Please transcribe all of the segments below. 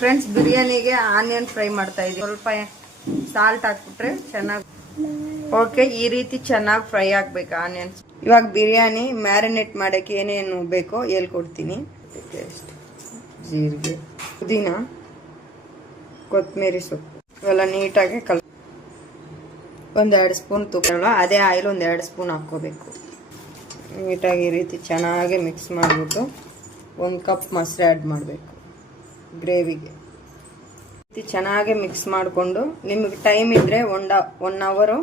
Friends, ಬಿರಿಯಾನಿಗೆ onion fry ಮಾಡ್ತಾ ಇದ್ದೀವಿ. ಸ್ವಲ್ಪ ಸಾಲ್ಟ್ ಹಾಕ್ಬಿಟ್ರೆ ಚೆನ್ನಾಗಿ ಓಕೆ. ಈ ರೀತಿ ಚೆನ್ನಾಗಿ ಫ್ರೈ ಆಗ್ಬೇಕು ಆನಿಯನ್ಸ್. ಇವಾಗ ಬಿರಿಯಾನಿ ಮ್ಯಾರಿನೇಟ್ ಮಾಡೋಕ್ಕೆ ಏನೇನು ಬೇಕೋ ಹೇಳ್ಕೊಡ್ತೀನಿ. ಜೀರಿಗೆ, ಪುದೀನ, ಕೊತ್ತಂಬರಿ ಸೊಪ್ಪು ಇವೆಲ್ಲ ನೀಟಾಗಿ ಒಂದೆರಡು ಸ್ಪೂನ್ ತುಪ್ಪ, ಅದೇ ಆಯಿಲ್ ಒಂದೆರಡು ಸ್ಪೂನ್ ಹಾಕ್ಕೋಬೇಕು. ನೀಟಾಗಿ ಈ ರೀತಿ ಚೆನ್ನಾಗಿ ಮಿಕ್ಸ್ ಮಾಡಿಬಿಟ್ಟು 1 ಕಪ್ ಮೊಸರು ಆ್ಯಡ್ ಮಾಡಬೇಕು ಗ್ರೇವಿಗೆ. ಚೆನ್ನಾಗಿ ಮಿಕ್ಸ್ ಮಾಡಿಕೊಂಡು ನಿಮಗೆ ಟೈಮ್ ಇದ್ದರೆ 1 ಅವರು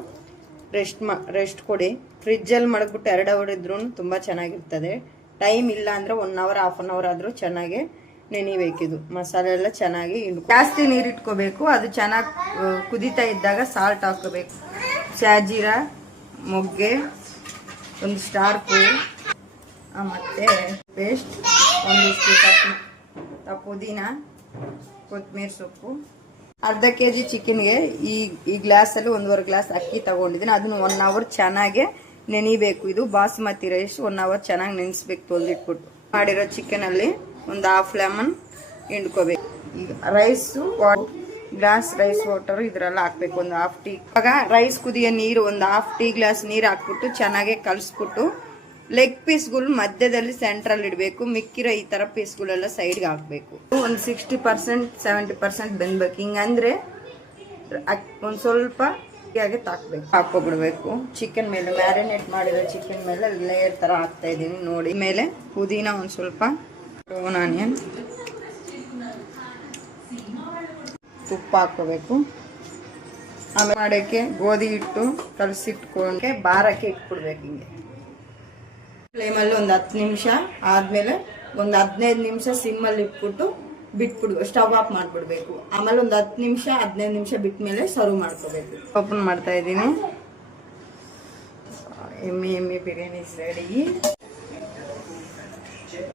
ರೆಸ್ಟ್ ಕೊಡಿ. ಫ್ರಿಜ್ಜಲ್ಲಿ ಮಡಗ್ಬಿಟ್ಟು 2 ಅವರ್ ಇದ್ರೂ ತುಂಬ ಚೆನ್ನಾಗಿರ್ತದೆ. ಟೈಮ್ ಇಲ್ಲ ಅಂದರೆ 1 ಅವರ್ ಹಾಫ್ ಆನ್ ಅವರ್ ಆದರೂ ಚೆನ್ನಾಗಿ ನೆನಿಬೇಕಿದು. ಮಸಾಲೆ ಎಲ್ಲ ಚೆನ್ನಾಗಿ ಜಾಸ್ತಿ ನೀರು ಇಟ್ಕೋಬೇಕು. ಅದು ಚೆನ್ನಾಗಿ ಕುದೀತಾ ಇದ್ದಾಗ ಸಾಲ್ಟ್ ಹಾಕೋಬೇಕು. ಶಾಜೀರಾ, ಮೊಗ್ಗೆ, ಒಂದು ಸ್ಟಾರ್ ಪೂ, ಮತ್ತು ಪೇಸ್ಟ್, ಒಂದಿಷ್ಟು ಪುದೀನ, ಕೊತ್ತಂಬರಿ ಸೊಪ್ಪು. ಅರ್ಧ kg ಚಿಕನ್ಗೆ ಈ ಗ್ಲಾಸಲ್ಲಿ 1.5 ಗ್ಲಾಸ್ ಅಕ್ಕಿ ತಗೊಂಡಿದ್ದೀನಿ. ಅದನ್ನು 1 ಅವರ್ ಚೆನ್ನಾಗಿ ನೆನಿಬೇಕು. ಇದು ಬಾಸುಮತಿ ರೈಸ್ 1 ಅವರ್ ಚೆನ್ನಾಗಿ ನೆನೆಸ್ಬೇಕು ತೊಳೆದಿಟ್ಬಿಟ್ಟು. ಮಾಡಿರೋ ಚಿಕನಲ್ಲಿ ಒಂದು ಹಾಫ್ ಲೆಮನ್ ಹಿಂಡ್ಕೋಬೇಕು. ಈಗ ರೈಸು ಗ್ಲಾಸ್ ರೈಸ್ ವಾಟರ್ ಇದರೆಲ್ಲ ಹಾಕ್ಬೇಕು. ಒಂದು ಹಾಫ್ ಟೀ. ಇವಾಗ ರೈಸ್ ಕುದಿಯೋ ನೀರು ಒಂದು ಹಾಫ್ ಟೀ ಗ್ಲಾಸ್ ನೀರು ಹಾಕ್ಬಿಟ್ಟು ಚೆನ್ನಾಗಿ ಕಲಿಸ್ಬಿಟ್ಟು ಲೆಗ್ ಪೀಸ್ಗಳು ಮಧ್ಯದಲ್ಲಿ ಸೆಂಟ್ರಲ್ಲಿ ಇಡಬೇಕು. ಮಿಕ್ಕಿರೋ ಈ ಥರ ಪೀಸ್ಗಳೆಲ್ಲ ಸೈಡ್ಗೆ ಹಾಕಬೇಕು. ಒಂದು 60% 70% ಬೆಂದ್ಬೇಕು. ಹಿಂಗಂದ್ರೆ ಒಂದು ಸ್ವಲ್ಪ ಹಾಕೋಬಿಡ್ಬೇಕು. ಚಿಕನ್ ಮೇಲೆ ಮ್ಯಾರಿನೇಟ್ ಮಾಡಿರೋ ಚಿಕನ್ ಮೇಲೆ ಲೇಯರ್ ಥರ ಹಾಕ್ತಾ ಇದ್ದೀನಿ ನೋಡಿ. ಮೇಲೆ ಪುದೀನ, ಒಂದು ಸ್ವಲ್ಪ ಆನಿಯನ್, ತುಪ್ಪ ಹಾಕೋಬೇಕು. ಆಮೇಲೆ ಮಾಡೋಕ್ಕೆ ಗೋಧಿ ಹಿಟ್ಟು ಕಲಸಿಟ್ಕೊಂಡೆ ಬಾರಕ್ಕೆ ಇಟ್ಬಿಡ್ಬೇಕು. ಹಿಂಗೆ ಫ್ಲೇಮಲ್ಲಿ ಒಂದು 10 ನಿಮಿಷ ಆದಮೇಲೆ ಒಂದು 15 ನಿಮಿಷ ಸಿಮ್ಮಲ್ಲಿ ಇಟ್ಬಿಟ್ಟು ಬಿಟ್ಬಿಡ್ಬೇಕು. Stove off ಮಾಡಿಬಿಡ್ಬೇಕು. ಆಮೇಲೆ ಒಂದು 10 ನಿಮಿಷ 15 ನಿಮಿಷ ಬಿಟ್ಟ ಮೇಲೆ ಸರ್ವ್ ಮಾಡ್ಕೋಬೇಕು. ಓಪನ್ ಮಾಡ್ತಾ ಇದ್ದೀನಿ. ಎಮ್ಮಿ ಬಿರಿಯಾನಿ ರೆಡಿ.